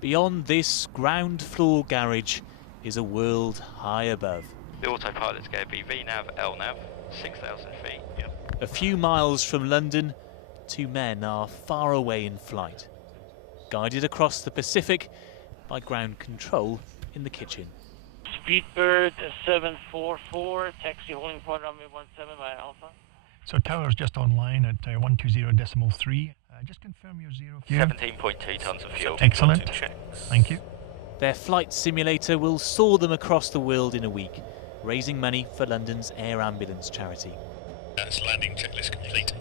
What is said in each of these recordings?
Beyond this ground floor garage is a world high above. The autopilot's going to be VNAV, LNAV, 6,000 feet. Yep. A few miles from London, two men are far away in flight, guided across the Pacific by ground control in the kitchen. Speedbird 744, taxi holding point runway 17 by Alpha. So tower's just online at 120.3. Just confirm your zero fuel. 17.2 tonnes of fuel. Excellent. Thank you. Their flight simulator will soar them across the world in a week, raising money for London's air ambulance charity. That's landing checklist complete.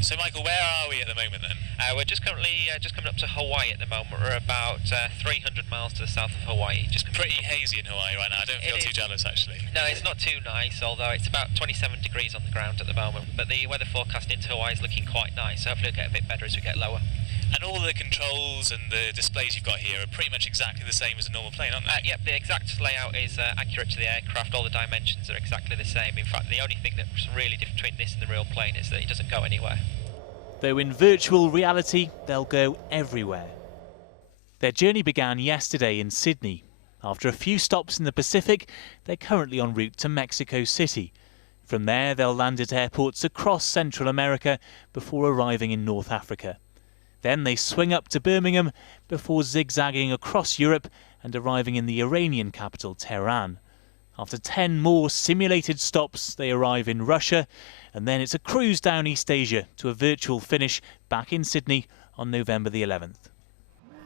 So Michael, where are we at the moment then? We're just currently just coming up to Hawaii at the moment. We're about 300 miles to the south of Hawaii. Just Pretty hazy in Hawaii right now. I don't feel too jealous actually. No, it's not too nice, although it's about 27 degrees on the ground at the moment. But the weather forecast into Hawaii is looking quite nice, so hopefully it'll get a bit better as we get lower. And all the controls and the displays you've got here are pretty much exactly the same as a normal plane, aren't they? Yep, the exact layout is accurate to the aircraft. All the dimensions are exactly the same. In fact, the only thing that's really different between this and the real plane is that it doesn't go anywhere. Though in virtual reality, they'll go everywhere. Their journey began yesterday in Sydney. After a few stops in the Pacific, they're currently en route to Mexico City. From there, they'll land at airports across Central America before arriving in North Africa. Then they swing up to Birmingham before zigzagging across Europe and arriving in the Iranian capital, Tehran. After 10 more simulated stops, they arrive in Russia, and then it's a cruise down East Asia to a virtual finish back in Sydney on November the 11th.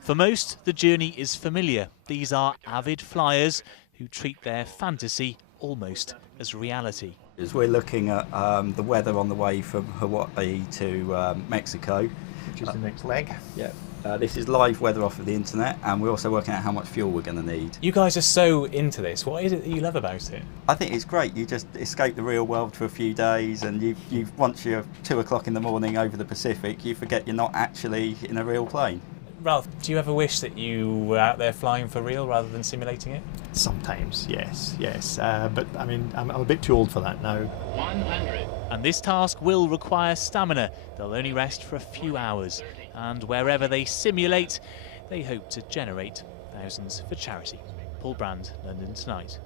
For most, the journey is familiar. These are avid flyers who treat their fantasy almost as reality. As we're looking at the weather on the way from Hawaii to Mexico, which is the next leg. Yeah. This is live weather off of the internet, and we're also working out how much fuel we're going to need. You guys are so into this. What is it that you love about it? I think it's great. You just escape the real world for a few days, and you've once you're 2 o'clock in the morning over the Pacific, you forget you're not actually in a real plane. Ralph, do you ever wish that you were out there flying for real rather than simulating it? Sometimes, yes. But I mean, I'm a bit too old for that now. 100. And this task will require stamina. They'll only rest for a few hours. And wherever they simulate, they hope to generate thousands for charity. Paul Brand, London Tonight.